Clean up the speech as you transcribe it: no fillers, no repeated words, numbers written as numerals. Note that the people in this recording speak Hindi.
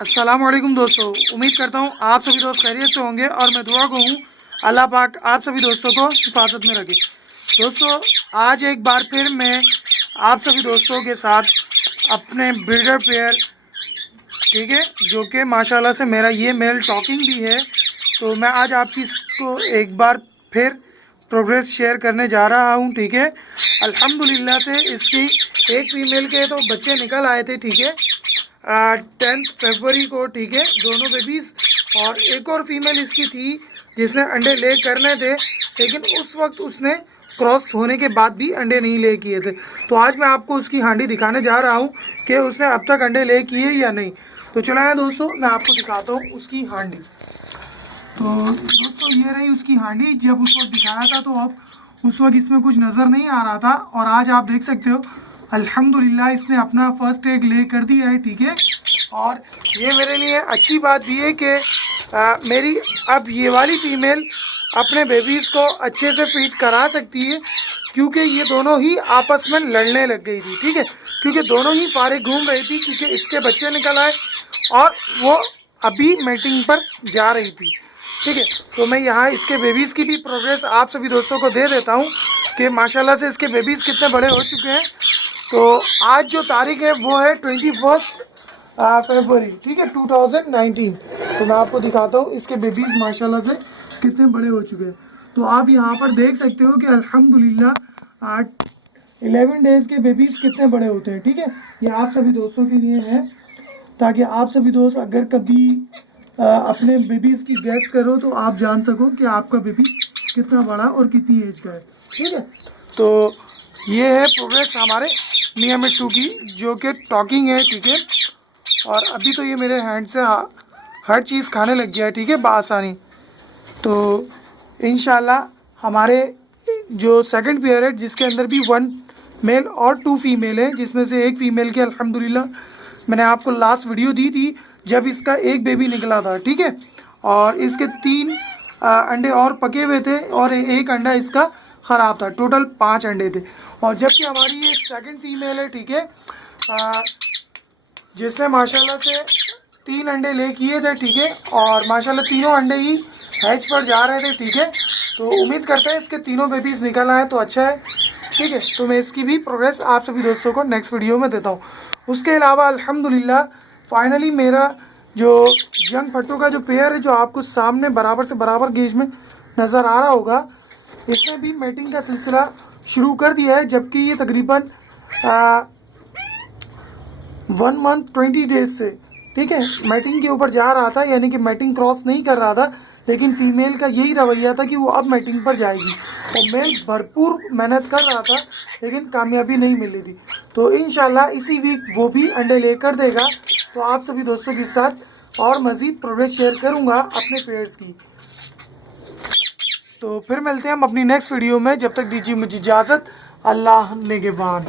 अस्सलाम वालेकुम दोस्तों, उम्मीद करता हूँ आप सभी दोस्त खैरियत से होंगे और मैं दुआ को हूँ अल्लाह पाक आप सभी दोस्तों को हिफाजत में रखे। दोस्तों, आज एक बार फिर मैं आप सभी दोस्तों के साथ अपने ब्रीडर पेयर, ठीक है, जो कि माशाल्लाह से मेरा ये मेल टॉकिंग भी है, तो मैं आज आपकी इसको एक बार फिर प्रोग्रेस शेयर करने जा रहा हूँ। ठीक है, अल्हम्दुलिल्लाह से इसकी एक फीमेल के तो बच्चे निकल आए थे, ठीक है, 10 फरवरी को, ठीक है, दोनों बेबीज़। और एक और फीमेल इसकी थी जिसने अंडे ले करने थे, लेकिन उस वक्त उसने क्रॉस होने के बाद भी अंडे नहीं ले किए थे। तो आज मैं आपको उसकी हांडी दिखाने जा रहा हूँ कि उसने अब तक अंडे ले किए या नहीं। तो चला है दोस्तों, मैं आपको दिखाता हूँ उसकी हांडी। तो दोस्तों, ये रही उसकी हांडी। जब उस वक्त दिखाया था तो अब उस वक्त इसमें कुछ नज़र नहीं आ रहा था, और आज आप देख सकते हो अल्हम्दुलिल्लाह इसने अपना फर्स्ट एग ले कर दिया है। ठीक है, और ये मेरे लिए अच्छी बात भी है कि मेरी अब ये वाली फीमेल अपने बेबीज़ को अच्छे से फीड करा सकती है, क्योंकि ये दोनों ही आपस में लड़ने लग गई थी। ठीक है, क्योंकि दोनों ही फारिग घूम रही थी, क्योंकि इसके बच्चे निकल आए और वो अभी मीटिंग पर जा रही थी। ठीक है, तो मैं यहाँ इसके बेबीज़ की भी प्रोग्रेस आप सभी दोस्तों को दे देता हूँ कि माशाल्लाह से इसके बेबीज़ कितने बड़े हो चुके हैं। तो आज जो तारीख है वो है 21 फरवरी, ठीक है, 2019। तो मैं आपको दिखाता हूँ इसके बेबीज़ माशाल्लाह से कितने बड़े हो चुके हैं। तो आप यहाँ पर देख सकते हो कि अल्हम्दुलिल्लाह 11 डेज़ के बेबीज़ कितने बड़े होते हैं। ठीक है, ये आप सभी दोस्तों के लिए है, ताकि आप सभी दोस्त अगर कभी अपने बेबीज़ की गैस करो तो आप जान सको कि आपका बेबी कितना बड़ा और कितनी एज का है। ठीक है, तो ये है प्रोग्रेस हमारे मियाँ मिट्टू की, जो कि टॉकिंग है। ठीक है, और अभी तो ये मेरे हैंड से हर चीज़ खाने लग गया है, ठीक है, बआसानी। तो इंशाल्लाह हमारे जो सेकंड पेयर है, जिसके अंदर भी 1 मेल और 2 फीमेल है, जिसमें से एक फ़ीमेल की अल्हम्दुलिल्लाह मैंने आपको लास्ट वीडियो दी थी जब इसका एक बेबी निकला था। ठीक है, और इसके 3 अंडे और पके हुए थे और एक अंडा इसका ख़राब था। टोटल 5 अंडे थे। और जबकि हमारी ये सेकंड फीमेल है, ठीक है, जिसने माशाल्लाह से 3 अंडे ले किए थे। ठीक है, और माशाल्लाह तीनों अंडे ही हैच पर जा रहे थे। ठीक है, तो उम्मीद करते हैं इसके तीनों बेबीज़ निकल आए तो अच्छा है। ठीक है, तो मैं इसकी भी प्रोग्रेस आप सभी दोस्तों को नेक्स्ट वीडियो में देता हूँ। उसके अलावा अल्हम्दुलिल्लाह फाइनली मेरा जो यंग फट्टू का जो पेयर है, जो आपको सामने बराबर से बराबर गेज में नज़र आ रहा होगा, इसने भी मेटिंग का सिलसिला शुरू कर दिया है। जबकि ये तकरीबन 1 मंथ 20 डेज से, ठीक है, मैटिंग के ऊपर जा रहा था, यानी कि मैटिंग क्रॉस नहीं कर रहा था। लेकिन फीमेल का यही रवैया था कि वो अब मैटिंग पर जाएगी, और मेल भरपूर मेहनत कर रहा था लेकिन कामयाबी नहीं मिल रही थी। तो इंशाल्लाह इसी वीक वो भी अंडे लेकर देगा, तो आप सभी दोस्तों के साथ और मज़ीद प्रोग्रेस शेयर करूँगा अपने पेयर्स की। तो फिर मिलते हैं हम अपनी नेक्स्ट वीडियो में। जब तक दीजिए मुझे इजाज़त, अल्लाह ने के बाद।